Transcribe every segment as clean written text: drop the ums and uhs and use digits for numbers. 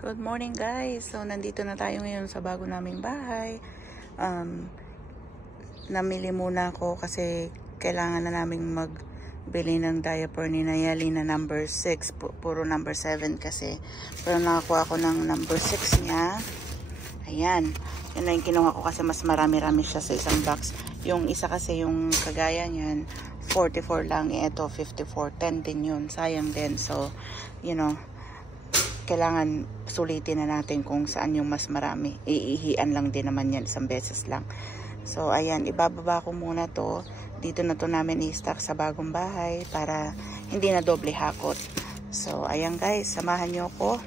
Good morning guys. So nandito na tayo ngayon sa bago naming bahay. Namili muna ako kasi kailangan na naming magbili ng diaper ni Nayeli na number 6. Puro number 7 kasi. Pero nakakuha ako ng number 6 niya. Ayan. Yan na yung kinuha ko kasi mas marami-rami siya sa isang box. Yung isa kasi yung kagaya niyan 44 lang. Ito 54. 10 din yun. Sayang din. So, you know, kailangan sulitin na natin kung saan yung mas marami. Iihian lang din naman yan, isang beses lang. So, ayan, ibababa ko muna to. Dito na to namin i-stock sa bagong bahay para hindi na doble hakot. So, ayan guys, samahan nyo ako.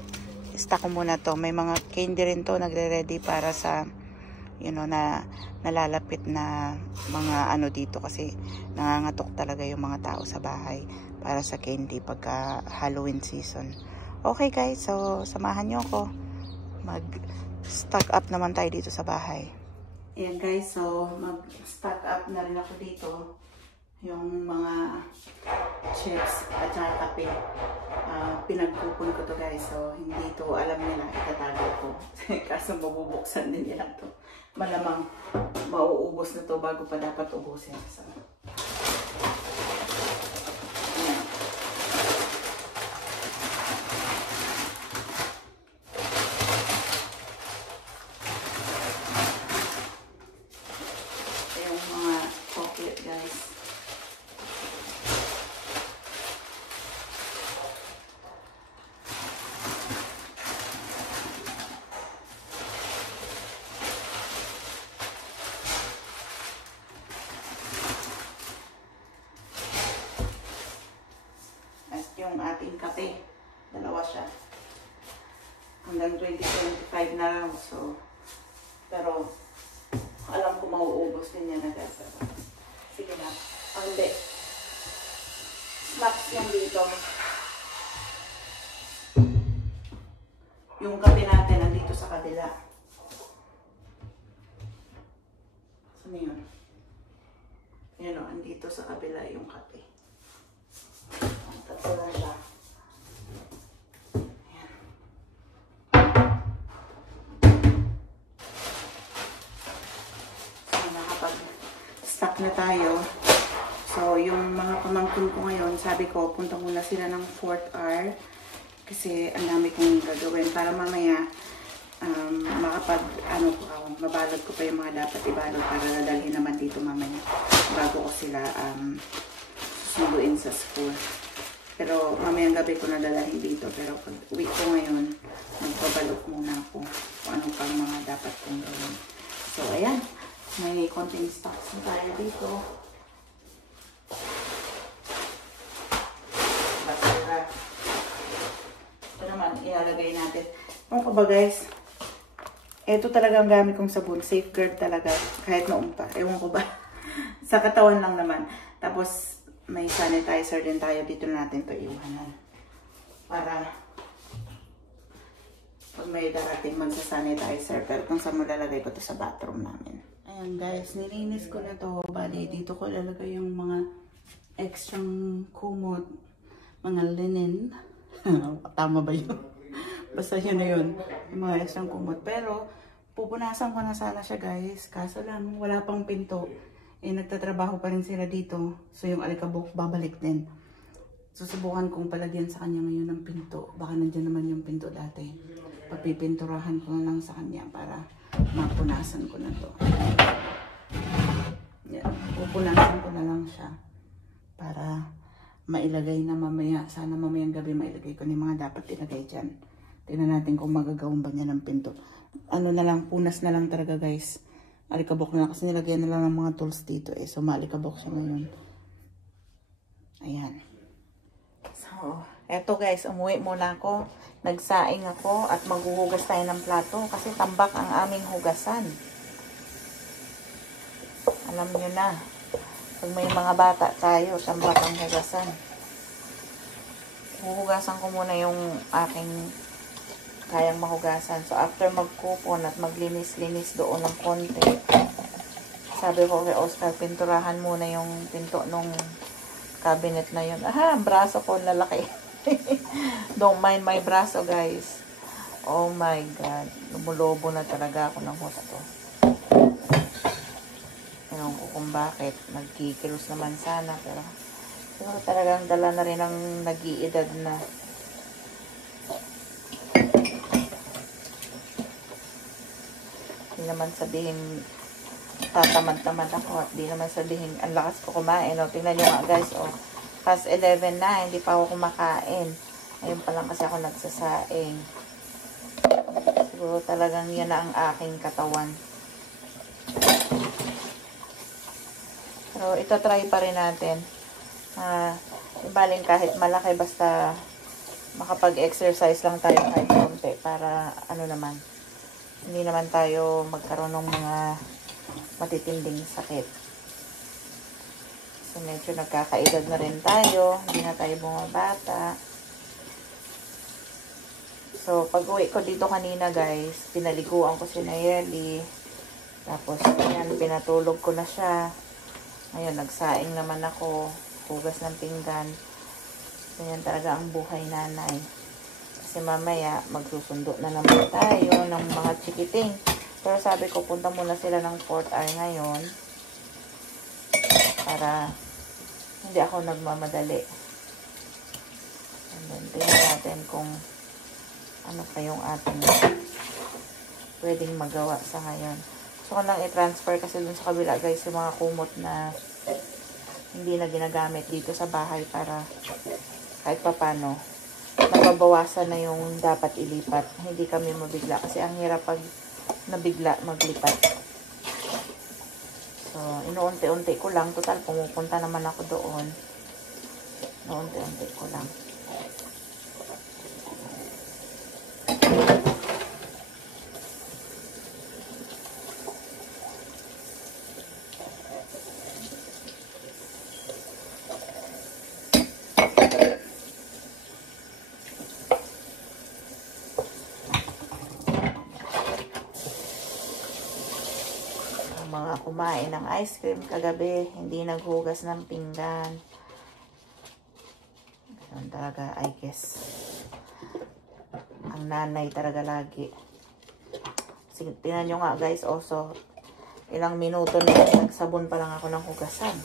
I-stock ko muna to. May mga candy rin to, nagre-ready para sa, you know, na nalalapit na mga ano dito kasi nangangatok talaga yung mga tao sa bahay para sa candy pagka Halloween season. Okay guys, so samahan nyo ako. Mag-stock up naman tayo dito sa bahay. Ayan guys, so mag-stock up na rin ako dito. Yung mga chips at saka kape. Pinagpupun ko to guys, so hindi to alam nila, itatago ko. Kaso mabubuksan din nila to. Malamang mauubos na to bago pa dapat ubusin. So, yung ating kape, dalawa siya hanggang 2025 na lang, so pero alam ko mauubos din yan agad. Sige na, hindi snacks yan dito. Yung kape natin nandito sa kabila. Saan yun? Yan o, andito sa kabila yung kape. Tatlo lang siya. Ayan. So, nakapag-stock na tayo. So, yung mga pamangkin ko ngayon, sabi ko, punta muna sila ng 4th hour. Kasi ang dami kong gagawin para mamaya mabalot ko pa yung mga dapat ibalot para nadalhin naman dito mamaya bago ko sila susunduin sa school. Pero mamayang gabi ko nadalahin dito. Pero pag uwi ko ngayon, magpabalot muna ako kung anong pang mga dapat kong gawin. So, ayan. May konting stocks na tayo dito. Basura. Ito naman, ilalagay natin. Ano ka ba guys? Ito talaga ang gamit kong sabon. Safeguard talaga. Kahit noong pa. Ewan ko ba. Sa katawan lang naman. Tapos, may sanitizer din tayo. Dito na natin ito iwanan. Para pag may darating magsa-sanitizer. Pero kung saan mo lalagay ko ito sa bathroom namin. Ayan guys, nilinis ko na to. Bali, dito ko lalagay yung mga extrang kumot. Mga linen. Tama ba yun? Basta yun na yun. Yung mga extrang kumot. Pero, pupunasan ko na sana siya guys. Kaso lang, wala pang pinto. Nagtatrabaho pa rin sila dito. So, yung alikabok, babalik din. Susubukan kong palagyan sa kanya ngayon ng pinto. Baka nandiyan naman yung pinto dati. Papipinturahan ko na lang sa kanya para mapunasan ko na to. Yan. Pupunasan ko na lang siya. Para mailagay na mamaya. Sana mamayang gabi mailagay ko na yung mga dapat ilagay dyan. Tingnan natin kung magagawin ba niya ng pinto. Ano na lang, punas na lang talaga guys. Alikabok na kasi nilagyan nila ng mga tools dito eh. So, maalikabok siya ngayon. Ayan. So, eto guys, umuwi muna ako. Nagsaing ako at maghuhugas tayo ng plato kasi tambak ang aming hugasan. Alam nyo na. Pag may mga bata tayo, tambak ang hugasan. Huhugasan ko muna yung aking kayang mahugasan. So, after magkupon at maglinis-linis doon ng konti, sabi ko kay Oscar, pinturahan muna yung pinto nung cabinet na yun. Aha, ang braso ko lalaki. Don't mind my braso, guys. Oh my God. Lumulobo na talaga ako ng husto. Ewan ko kung bakit. Nagkikilos naman sana. Pero siguro talagang dala na rin ang nag-iedad na. Hindi naman sabihin tatamad-tamad ako at di naman sabihin ang lakas ko kumain. O, tingnan nyo nga guys. O, past 11 na. Hindi pa ako kumakain. Ayun pa lang kasi ako nagsasaing. Siguro talagang yan na ang aking katawan. Pero ito try pa rin natin. Ibaling kahit malaki basta makapag-exercise lang tayo kahit konti para ano naman, hindi naman tayo magkaroon ng mga matitinding sakit. So medyo nagkakaedad na rin tayo, hindi na tayo bumabata. So pag uwi ko dito kanina guys, pinaliguan ko si Nayeli. Tapos ayan, pinatulog ko na siya. Ngayon nagsaing naman ako, hugas ng pinggan. Ganyan talaga ang buhay nanay. Kasi mamaya magsusundo na naman tayo ng mga chikiting. Pero sabi ko punta muna sila ng Fort R ngayon. Para hindi ako nagmamadali. And then tingnan natin kung ano pa yung ating pwedeng magawa sa ngayon. Gusto ko lang i-transfer kasi dun sa kabila guys yung mga kumot na hindi na ginagamit dito sa bahay para kahit papano nababawasan na yung dapat ilipat. Hindi kami mabigla kasi ang hirap pag nabigla maglipat. So, inuunti-unti ko lang. Total, pumupunta naman ako doon. Inuunti-unti ko lang. Mga kumain ng ice cream kagabi, hindi naghugas ng pinggan. Ganun talaga, I guess. Ang nanay talaga lagi. Tingnan nyo nga guys, also, ilang minuto na yun, nagsabon pa lang ako ng hugasan.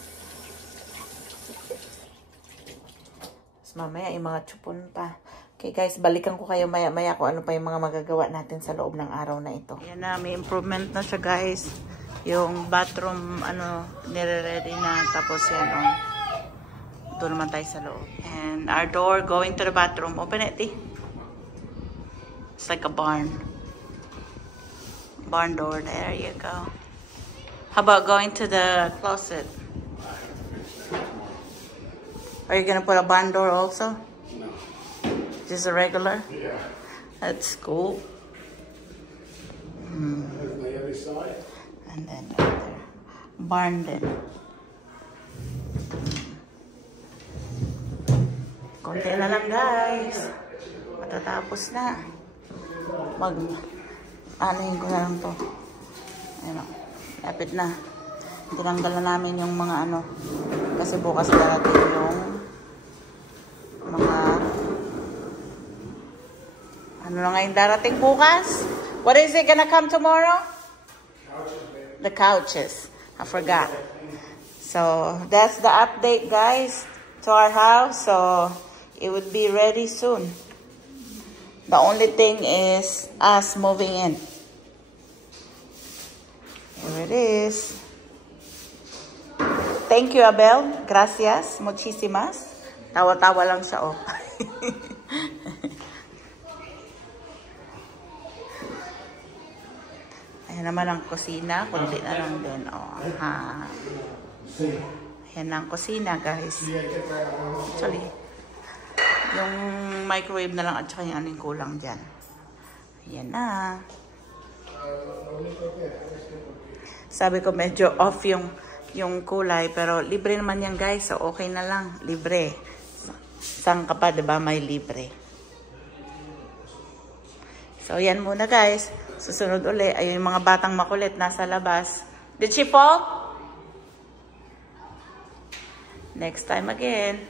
Tapos mamaya, yung mga chupon pa. Okay guys, balikan ko kayo maya-maya kung ano pa yung mga magagawa natin sa loob ng araw na ito. Yan na, may improvement na siya guys. Yung bathroom, nire-ready na. Tapos yan, doon naman tayo sa loob. And our door going to the bathroom. Open it, eh. It's like a barn. Barn door. There you go. How about going to the closet? Are you gonna put a barn door also? No. Just a regular? Yeah. That's cool. That's my other side. And then right there. Barn din. Konti na lang guys. Matatapos na. Anuhin ko na lang to. Ayun o. Lapit na. Tinanggal na namin yung mga kasi bukas darating yung mga na ngayon darating bukas? What is it gonna come tomorrow? The couches. I forgot. So that's the update guys to our house. So it would be ready soon. The only thing is us moving in. Here it is. Thank you, Abel. Gracias. Muchísimas. Tawa-tawa lang siya, oh. Ayan naman ang kusina. Kunti na lang din, oh. Ayan ang kusina, guys. Actually, yung microwave na lang at saka yung anong kulang dyan. Ayan na. Sabi ko medyo off yung kulay, pero libre naman yan guys, so okay na lang, libre. Saan ka pa, diba, may libre. So yan muna guys, susunod uli ay yung mga batang makulit nasa labas. Did she fall? Next time again.